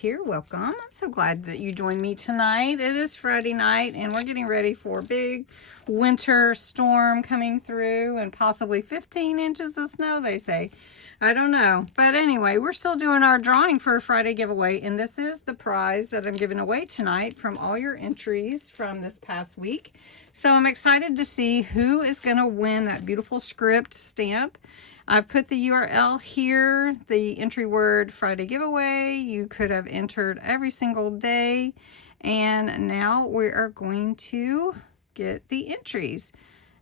here. Welcome. I'm so glad that you joined me tonight. It is Friday night and we're getting ready for a big winter storm coming through and possibly 15 inches of snow, they say. I don't know. But anyway, we're still doing our drawing for a Friday giveaway, and this is the prize that I'm giving away tonight from all your entries from this past week. So I'm excited to see who is going to win that beautiful script stamp. I've put the URL here, the entry word Friday giveaway. You could have entered every single day. And now we are going to get the entries.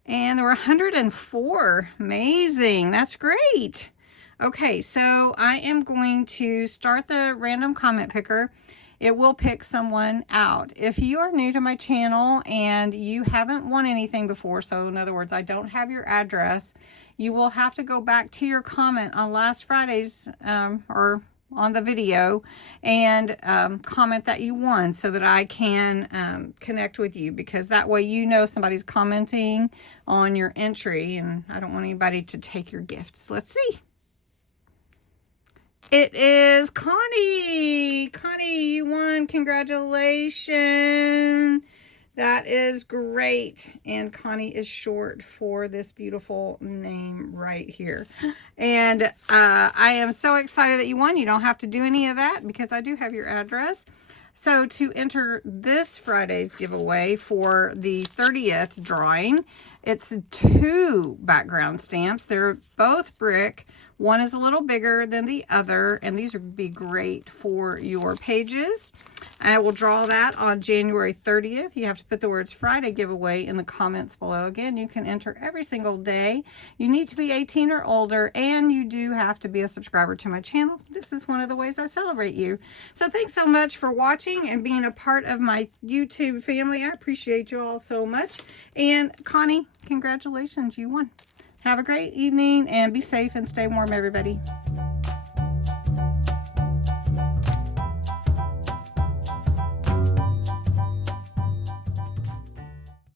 And there were 104. Amazing. That's great. Okay, so I am going to start the random comment picker. It will pick someone out. If you are new to my channel and you haven't won anything before, so in other words, I don't have your address, you will have to go back to your comment on last Friday's or on the video and comment that you won so that I can connect with you, because that way you know somebody's commenting on your entry and I don't want anybody to take your gifts. Let's see. It is Connie. Connie, you won. Congratulations. That is great. And Connie is short for this beautiful name right here. And I am so excited that you won. You don't have to do any of that because I do have your address. So to enter this Friday's giveaway for the 30th drawing, it's 2 background stamps. They're both brick. One is a little bigger than the other, and these would be great for your pages. I will draw that on January 30th. You have to put the words Friday giveaway in the comments below. Again, you can enter every single day. You need to be 18 or older, and you do have to be a subscriber to my channel. This is one of the ways I celebrate you. So thanks so much for watching and being a part of my YouTube family. I appreciate you all so much. And Connie, congratulations, you won. Have a great evening and be safe and stay warm, everybody.